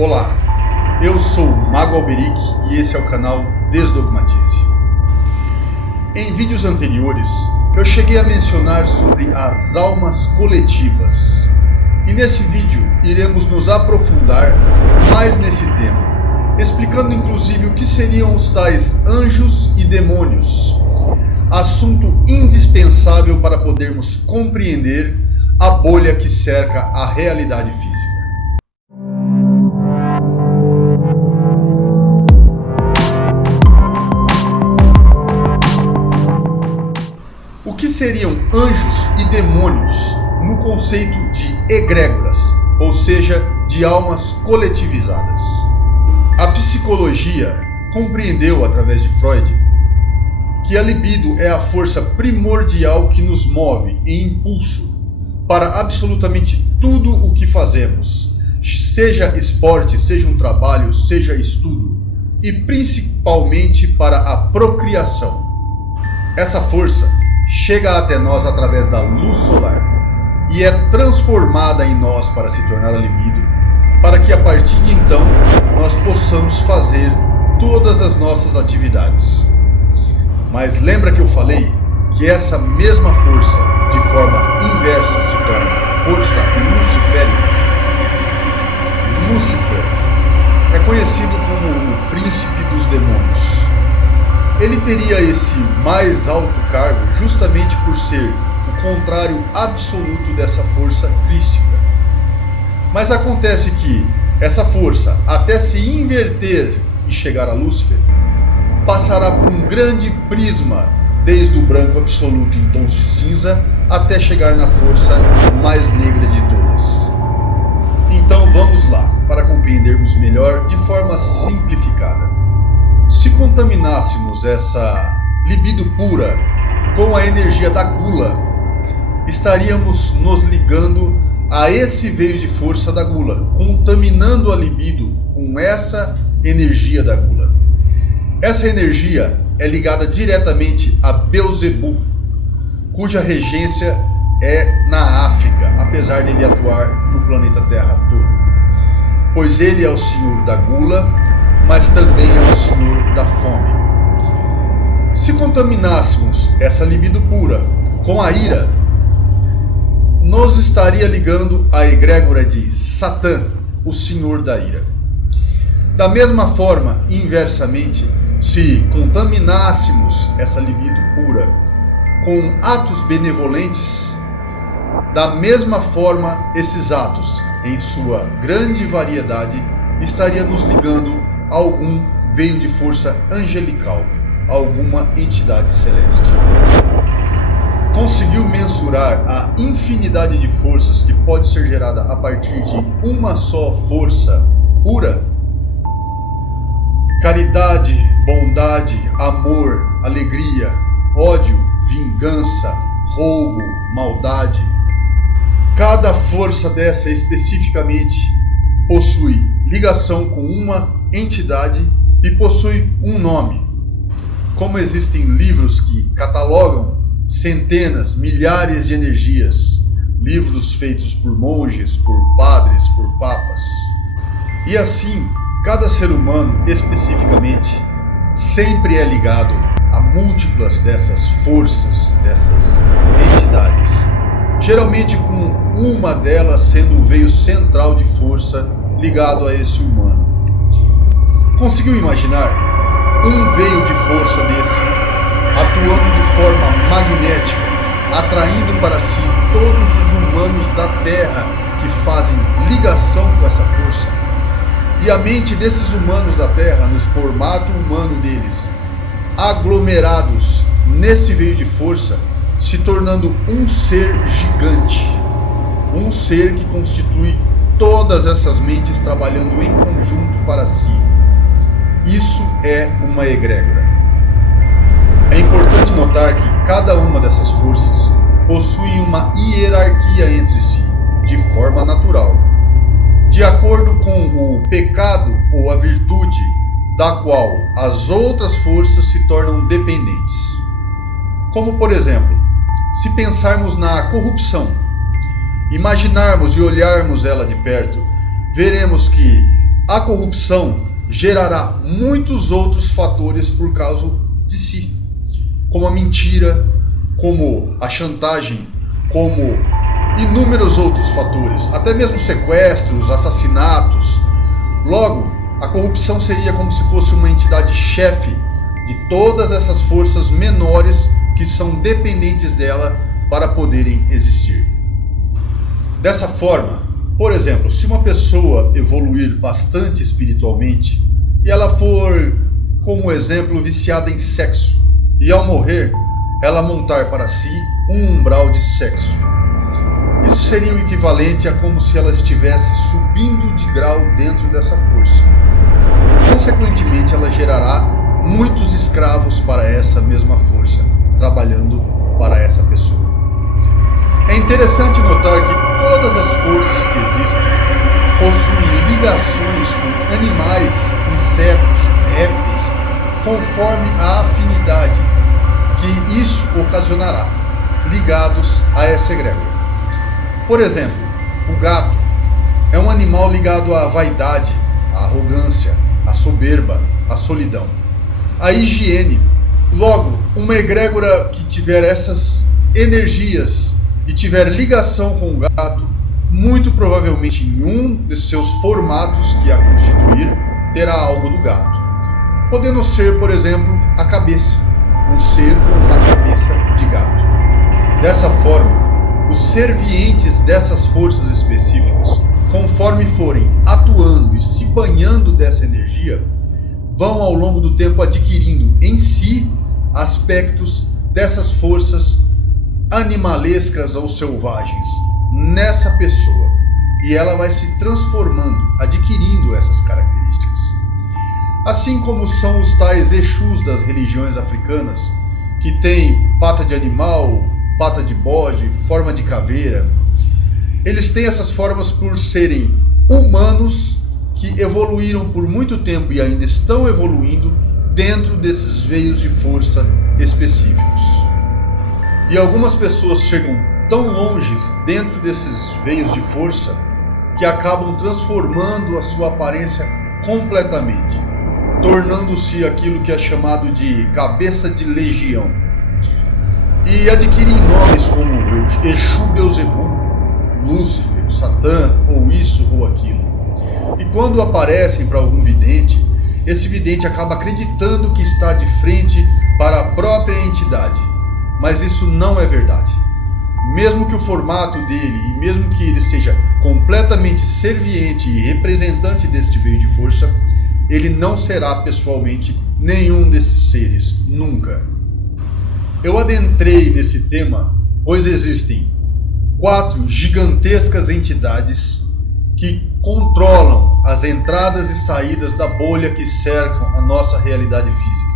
Olá, eu sou o Mago Alberic e esse é o canal Desdogmatize. Em vídeos anteriores, eu cheguei a mencionar sobre as almas coletivas. E nesse vídeo, iremos nos aprofundar mais nesse tema, explicando inclusive o que seriam os tais anjos e demônios. Assunto indispensável para podermos compreender a bolha que cerca a realidade física. O que seriam anjos e demônios no conceito de egrégoras, ou seja, de almas coletivizadas? A psicologia compreendeu, através de Freud, que a libido é a força primordial que nos move em impulso para absolutamente tudo o que fazemos, seja esporte, seja um trabalho, seja estudo, e principalmente para a procriação. Essa força chega até nós através da luz solar e é transformada em nós para se tornar a libido, para que a partir de então nós possamos fazer todas as nossas atividades. Mas lembra que eu falei que essa mesma força, de forma inversa, se torna força luciférica? Lúcifer é conhecido como o príncipe dos demônios. Ele teria esse mais alto cargo justamente por ser o contrário absoluto dessa força crística. Mas acontece que essa força, até se inverter e chegar a Lúcifer, passará por um grande prisma, desde o branco absoluto em tons de cinza até chegar na força mais negra de todas. Então vamos lá, para compreendermos melhor de forma simplificada. Se contaminássemos essa libido pura com a energia da gula, estaríamos nos ligando a esse veio de força da gula, contaminando a libido com essa energia da gula. Essa energia é ligada diretamente a Beelzebub, cuja regência é na África, apesar dele atuar no planeta Terra todo. Pois ele é o senhor da gula, mas também é o senhor da fome. Se contaminássemos essa libido pura com a ira, nos estaria ligando a egrégora de Satã, o senhor da ira. Da mesma forma, inversamente, se contaminássemos essa libido pura com atos benevolentes, da mesma forma, esses atos, em sua grande variedade, estaria nos ligando a algum veio de força angelical, alguma entidade celeste. Conseguiu mensurar a infinidade de forças que pode ser gerada a partir de uma só força pura? Caridade, bondade, amor, alegria, ódio, vingança, roubo, maldade. Cada força dessa especificamente possui ligação com uma entidade e possui um nome. Como existem livros que catalogam centenas, milhares de energias, livros feitos por monges, por padres, por papas. E assim, cada ser humano especificamente sempre é ligado a múltiplas dessas forças, dessas entidades, geralmente com uma delas sendo o veio central de força ligado a esse humano. Conseguiu imaginar um veio de força desse atuando de forma magnética, atraindo para si todos os humanos da Terra que fazem ligação com essa força? E a mente desses humanos da Terra, no formato humano deles, aglomerados nesse veio de força, se tornando um ser gigante, um ser que constitui todas essas mentes trabalhando em conjunto para si. Isso é uma egrégora. É importante notar que cada uma dessas forças possui uma hierarquia entre si, de forma natural, de acordo com o pecado ou a virtude da qual as outras forças se tornam dependentes. Como, por exemplo, se pensarmos na corrupção, imaginarmos e olharmos ela de perto, veremos que a corrupção gerará muitos outros fatores por causa de si, como a mentira, como a chantagem, como inúmeros outros fatores, até mesmo sequestros, assassinatos. Logo, a corrupção seria como se fosse uma entidade chefe de todas essas forças menores que são dependentes dela para poderem existir. Dessa forma, por exemplo, se uma pessoa evoluir bastante espiritualmente e ela for, como exemplo, viciada em sexo, e ao morrer, ela montar para si um umbral de sexo, isso seria o equivalente a como se ela estivesse subindo de grau dentro dessa força. Consequentemente, ela gerará muitos escravos para essa mesma força, trabalhando para essa pessoa. É interessante notar que todas as forças que existem possuem ligações com animais, insetos, répteis, conforme a afinidade que isso ocasionará, ligados a essa egrégora. Por exemplo, o gato é um animal ligado à vaidade, à arrogância, à soberba, à solidão, à higiene. Logo, uma egrégora que tiver essas energias e tiver ligação com o gato, muito provavelmente em um de seus formatos que a constituir, terá algo do gato. Podendo ser, por exemplo, a cabeça, um ser com uma cabeça de gato. Dessa forma, os servientes dessas forças específicas, conforme forem atuando e se banhando dessa energia, vão ao longo do tempo adquirindo em si aspectos dessas forças animalescas ou selvagens nessa pessoa, e ela vai se transformando, adquirindo essas características. Assim como são os tais Exus das religiões africanas, que têm pata de animal, pata de bode, forma de caveira. Eles têm essas formas por serem humanos que evoluíram por muito tempo e ainda estão evoluindo dentro desses veios de força específicos. E algumas pessoas chegam tão longe dentro desses veios de força que acabam transformando a sua aparência completamente, tornando-se aquilo que é chamado de cabeça de legião, e adquirem nomes como Exu, Beuzebu, Lúcifer, Satã, ou isso ou aquilo. E quando aparecem para algum vidente, esse vidente acaba acreditando que está de frente para a própria entidade, mas isso não é verdade. Mesmo que o formato dele, e mesmo que ele seja completamente serviente e representante deste veio de força, ele não será pessoalmente nenhum desses seres, nunca. Eu adentrei nesse tema, pois existem 4 gigantescas entidades que controlam as entradas e saídas da bolha que cercam a nossa realidade física.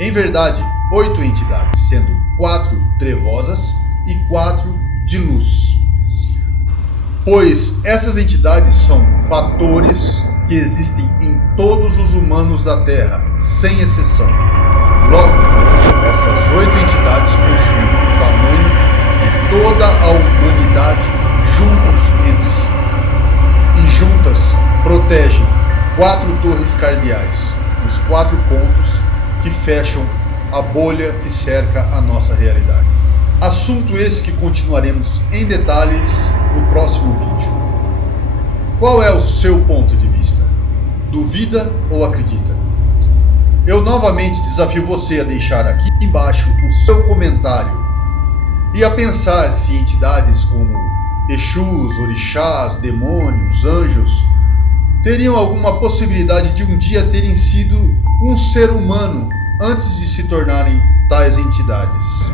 Em verdade, 8 entidades, sendo 4 trevosas e 4 de luz. Pois essas entidades são fatores que existem em todos os humanos da Terra, sem exceção. Logo, essas 8 entidades possuem o tamanho de toda a humanidade juntos entre si. E juntas protegem 4 torres cardeais, os 4 pontos que fecham a bolha que cerca a nossa realidade. Assunto esse que continuaremos em detalhes no próximo vídeo. Qual é o seu ponto de vista? Duvida ou acredita? Eu novamente desafio você a deixar aqui embaixo o seu comentário e a pensar se entidades como Exus, orixás, demônios, anjos teriam alguma possibilidade de um dia terem sido um ser humano antes de se tornarem tais entidades.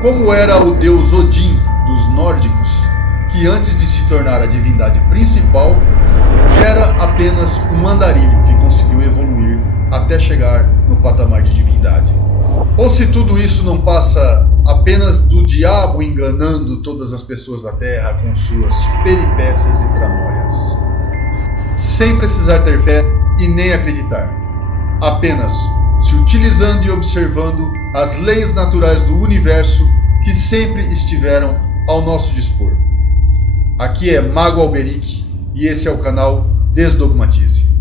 Como era o deus Odin dos nórdicos, que antes de se tornar a divindade principal, era apenas um andarilho que conseguiu evoluir até chegar no patamar de divindade. Ou se tudo isso não passa apenas do diabo enganando todas as pessoas da Terra com suas peripécias e tramóias. Sem precisar ter fé e nem acreditar. Apenas se utilizando e observando as leis naturais do universo que sempre estiveram ao nosso dispor. Aqui é Mago Alberic e esse é o canal Desdogmatize.